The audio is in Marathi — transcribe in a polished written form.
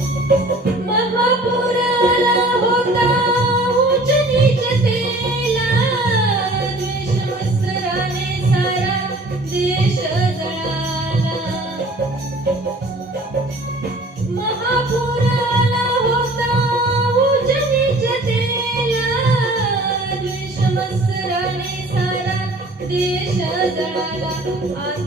महापूर आला होता उच्च नीच तेला, द्वेष मत्सराने सारा देश जळाला. महापूर आला होता उच्च नीच तेला, द्वेष मत्सराने सारा देश जळाला.